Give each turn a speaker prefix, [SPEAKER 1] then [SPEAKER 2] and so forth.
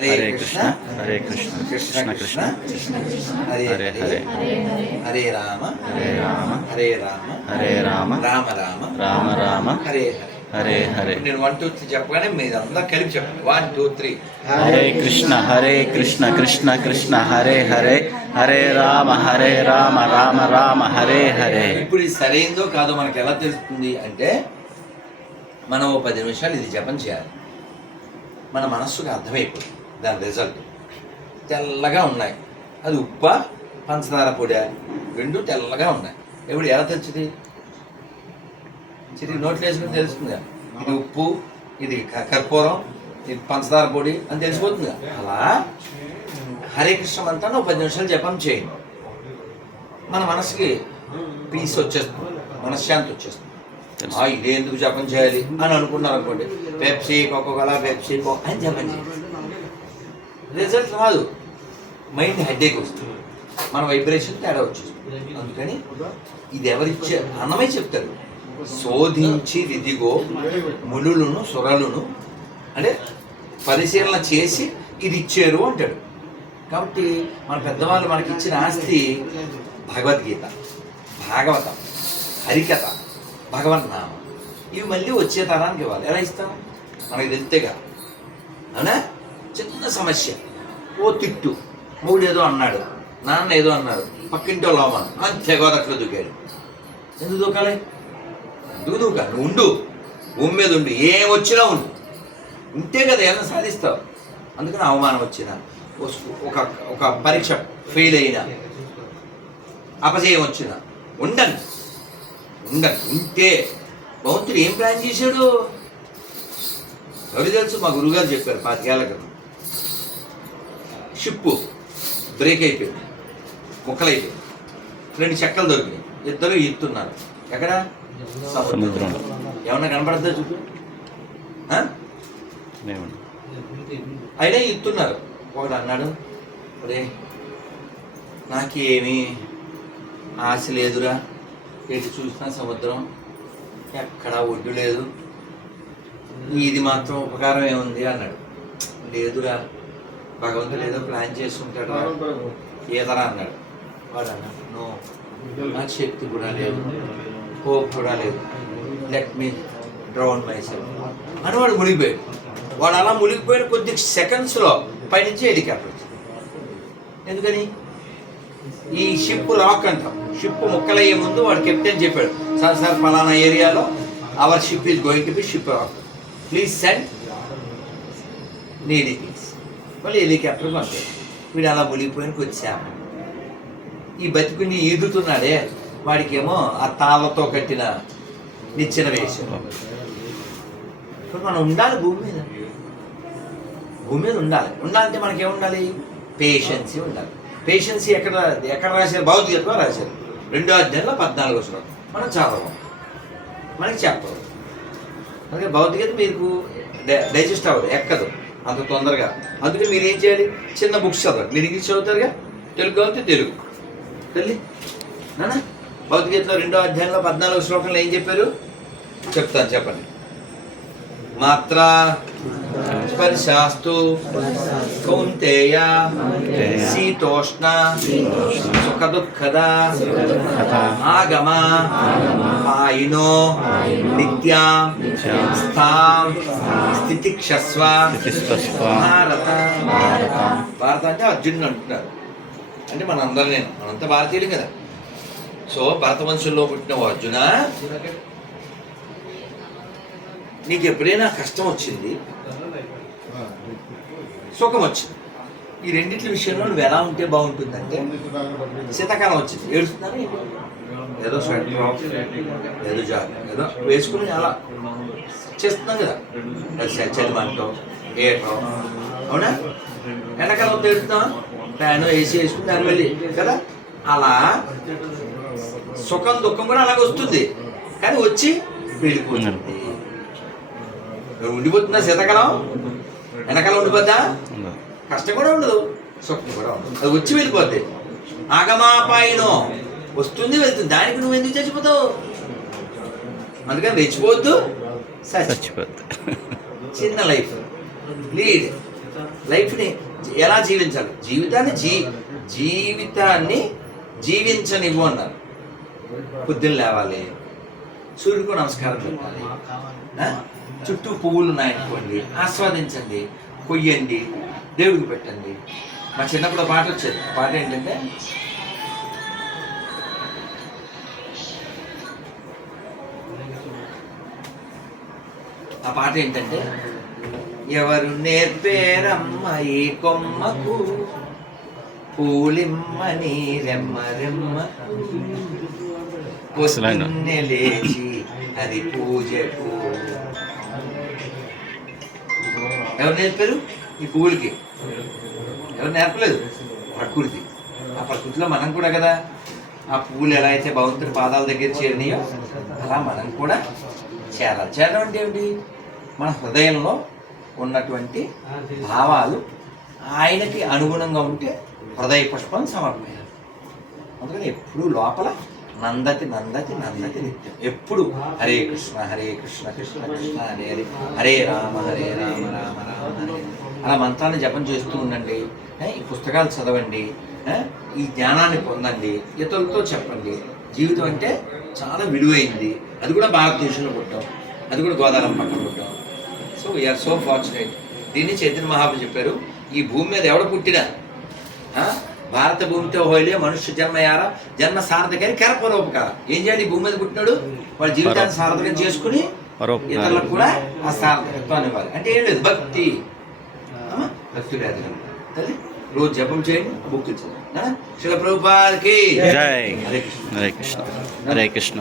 [SPEAKER 1] హరే కృష్ణ హరే కృష్ణ కృష్ణ కృష్ణ
[SPEAKER 2] హరే
[SPEAKER 1] హరే
[SPEAKER 2] హరే రామ
[SPEAKER 1] హరే రామ
[SPEAKER 2] హరే రామ
[SPEAKER 1] హరే రామ
[SPEAKER 2] రామ రామ
[SPEAKER 1] రామ రామ.
[SPEAKER 2] హరే హరే.
[SPEAKER 1] హరే
[SPEAKER 2] నేను one two three చెప్పగానే మీరు అందరూ కలిపి చెప్పండి. One two three
[SPEAKER 1] Hare Krishna Hare Krishna Krishna Krishna Hare Hare. Hare Rama Hare Rama Rama Rama Hare Hare.
[SPEAKER 2] ఇప్పుడు ఇది సరైందో కాదో మనకి ఎలా తెలుస్తుంది అంటే మనం ఓ పది నిమిషాలు ఇది జపం చేయాలి. మన మనస్సుకు అర్థమైపోతుంది. దాని రిజల్ట్ తెల్లగా ఉన్నాయి. అది ఉప్ప పంచదార పొడి రెండు తెల్లగా ఉన్నాయి. ఇప్పుడు ఎలా తెలుస్తుంది చిరి నోట్లు వేసుకుని తెలుస్తుంది ఇది ఉప్పు ఇది కర్పూరం ఇది పంచదార పొడి అని తెలిసిపోతుంది అలా? హరే కృష్ణ మంత్రాన్ని ఒక పది నిమిషాలు జపం చేయండి మన మనసుకి పీస్ వచ్చేస్తుంది. మనశ్శాంతి వచ్చేస్తుంది. ఇది ఎందుకు జపం చేయాలి? అని అనుకున్నారు అనుకోండి పెప్సీ కోకోకోలా పెప్సీ కో అని జపం చేయాలి రిజల్ట్ రాదు. మైండ్ హెడేక్ వస్తుంది. మన వైబ్రేషన్ తేడా వచ్చేస్తుంది. అందుకని ఇది ఎవరిచ్చే అన్నమే చెప్తారు. శోధించి విధిగో ములులను సురలును అంటే పరిశీలన చేసి ఇది ఇచ్చారు అంటాడు. కాబట్టి మన పెద్దవాళ్ళు మనకి ఇచ్చిన ఆస్తి భగవద్గీత భాగవతం హరికథ భగవన్నామం. ఇవి మళ్ళీ వచ్చే తరానికి ఇవ్వాలి. ఎలా ఇస్తాం? మనకి తెలితేగా అవునా? చిన్న సమస్య. ఓ తిట్టు. మూడు ఏదో అన్నాడు. నాన్న ఏదో అన్నారు. పక్కింటో వాళ్ళు అవమానం అంతే గోదట్లో దూకాడు. ఎందుకు దూకాలి? ఎందుకు దూకా? నువ్వు ఉండు. భూమి మీద ఉండు. ఏం వచ్చినా ఉండు. ఉంటే కదా ఏదైనా సాధిస్తావు. అందుకని అవమానం వచ్చిన. ఒక ఒక పరీక్ష ఫెయిల్ అయినా. అపజయం వచ్చిన. ఉండను. ఉండను. ఉంటే. భగవంతుడు ఏం ప్లాన్ చేశాడు? ఎవరు తెలుసు? మా గురుగారు చెప్పారు పాతికేళ్ళ క్రితం. షిప్పు. బ్రేక్ అయిపోయింది. ముక్కలైపోయింది. రెండు చెక్కలు దొరికినాయి. ఇద్దరు ఈత్తున్నారు. ఎక్కడ?
[SPEAKER 1] సముద్రంలో.
[SPEAKER 2] ఏమన్నా కనపడద్దా చూపు? అయినా ఇస్తున్నారు ఒకడు అన్నాడు ఒరే నాకేమీ ఆశ లేదురా. ఎటు చూసినా సముద్రం. ఎక్కడా ఒడ్డు లేదు. ఇది మాత్రం ఉపకారం ఏముంది? అన్నాడు. లేదురా. భగవంతుడు ఏదో ప్లాన్ చేసుకుంటాడు రా. ఈదరా అన్నాడు. వాడు అన్నాడు నో నాకు శక్తి కూడా లేదు హోప్ కూడా లేదు. Let me drown myself అని వాడు మునిగిపోయాడు. వాడు అలా మునిగిపోయిన కొద్ది సెకండ్స్లో పైనుంచి హెలికాప్టర్ వచ్చింది. ఎందుకని? ఈ షిప్ లాక్ అంటాం. షిప్ ముక్కలయ్యే ముందు వాడు కెప్టెన్ చెప్పాడు సార్ సార్ ఫలానా ఏరియాలో our ship is going to be shipwreck please send needy మళ్ళీ హెలికాప్టర్ పంపాడు వీడు అలా మునిగిపోయిన వచ్చాము ఈ బతికుని ఈదుతున్నాడే వాడికేమో ఆ తాళ్ళతో కట్టిన నిచ్చెన వేసాం ఇప్పుడు మనం ఉండాలి భూమి మీద. భూమి మీద ఉండాలి. ఉండాలంటే మనకేముండాలి? పేషెన్సీ ఉండాలి. పేషెన్సీ ఎక్కడ ఎక్కడ రాశారు? భౌతికత్వం రాశారు. రెండో అధ్యాయంలో పద్నాలుగో శ్లోకం. మనం చదవం. మనకి చెప్పదు అందుకే భౌతికత మీకు డైజెస్ట్ అవ్వదు ఎక్కదు. అంత తొందరగా. అందుకని మీరు ఏం చేయాలి? చిన్న బుక్స్ చదవాలి మీరు ఇంగ్లీష్ చదువుతారుగా? తెలుగు కాబట్టి తెలుగు. తల్లి నాన్న రెండో అధ్యాయంలో పద్నాలుగు శ్లోకంలో ఏం చెప్పారు? చెప్తాను చెప్పండి. మాత్ర స్పర్శాస్తు కౌంతేయ శీతోష్ణ సుఖ దుఃఖద ఆగమ పాయినో నిత్యా స్థాం స్థితిక్షస్వ భారత భారత అంటే అర్జునుడు అంటున్నారు. అంటే మన అందరం నేను మనంతా భారతీయులు కదా. సో భరత వంశంలో పుట్టిన ఓ అర్జున? నీకు ఎప్పుడైనా కష్టం వచ్చింది? సుఖం వచ్చింది. ఈ రెండింటి విషయంలో నువ్వు ఎలా ఉంటే బాగుంటుందంటే శీతాకాలం వచ్చింది. ఏడుస్తున్నాను ఏదో ఏదో జాగ్ ఏదో వేసుకుని అలా చేస్తున్నాం కదా. అది చ- చలిమంటో ఏటో. అవునా? ఎండాకాలం ఏడుస్తున్నాం ఫ్యాన్ ఏసీ వేసుకుని దాని వెళ్ళి కదా? అలా సుఖం దుఃఖం కూడా అలాగే వస్తుంది. కానీ వచ్చి వెళ్ళిపోతుంది. ఉండిపోతుందా శీతాకాలం? ఎండాకాలం ఉండిపోద్దా? కష్టం కూడా ఉండదు. సుఖం కూడా ఉండదు. అది వచ్చి వెళ్ళిపోద్ది. ఆగమాపాయినో. వస్తుంది వెళ్తుంది. దానికి నువ్వు ఎందుకు చచ్చిపోతావు? అందుకని రెచ్చిపోవద్దు చచ్చి
[SPEAKER 1] చచ్చిపోద్ది
[SPEAKER 2] చిన్న లైఫ్. లీడ్. లైఫ్ని ఎలా జీవించాలి? జీవితాన్ని జీ జీవితాన్ని జీవించనివ్వు అన్నారు. పొద్దున్న లేవాలి. సూర్యుడికి నమస్కారం పెట్టాలి ఆ? చుట్టూ పువ్వులు ఉన్నాయనుకోండి ఆస్వాదించండి కొయ్యండి దేవుడికి పెట్టండి. మా చిన్నప్పుడు పాట వచ్చేది ఆ పాట ఏంటంటే ఆ పాట ఏంటంటే ఎవరు నేర్పేరమ్మ ఈ కొమ్మకు? పూలిమ్మని రెమ్మ. రెమ్మకు పొద్దున్నే లేచి అది పూజకు. ఎవరు నేర్పారు? ఈ పువ్వులకి ఎవరు నేర్పలేదు? ప్రకృతి. ఆ ప్రకృతిలో మనం కూడా కదా. ఆ పువ్వులు ఎలా అయితే భగవంతుడి పాదాల దగ్గర చేరినాయో అలా మనం కూడా చేరాలి. చేరడం అంటే ఏమిటి? మన హృదయంలో ఉన్నటువంటి భావాలు ఆయనకి అనుగుణంగా ఉంటే హృదయ పుష్పం సమర్పించాలి అందుకని ఎప్పుడు లోపల నందతి నందతి నందతి నిత్యం. ఎప్పుడు హరే కృష్ణ హరే కృష్ణ కృష్ణ కృష్ణ హరే హరే. హరే రామ హరే రామ రామ రామ హరే. అలా మంత్రాన్ని జపం చేస్తూ ఉండండి. ఈ పుస్తకాలు చదవండి. ఈ జ్ఞానాన్ని పొందండి. ఇతరులతో చెప్పండి. జీవితం అంటే చాలా విలువైంది. అది కూడా భారతదేశంలో పుట్టాం అది కూడా గోదావరి పక్కన పుట్టాం సో వీఆర్ సో ఫార్చునేట్ దీన్ని చైతన్య మహాప్రభు చెప్పారు. ఈ భూమి మీద ఎవడ పుట్టినా? ఆ? భారత భూమితో హోయలే మనుష్య జన్మ యార జన్మ సార్థకని కెరపరోపకారం. ఏం చేయాలి? ఈ భూమి మీద పుట్టినాడు వాళ్ళ జీవితాన్ని సార్థకం చేసుకుని. ఇతరులకు కూడా ఆ సార్థకత్వాన్ని ఇవ్వాలి. అంటే ఏం లేదు? భక్తి. అమ్మా? భక్తి లేదు తల్లి రోజు జపం చేయండి బుక్ ఇచ్చారు. శిల ప్రభుపాదకి హరే కృష్ణ.
[SPEAKER 1] హరే కృష్ణ. హరే కృష్ణ.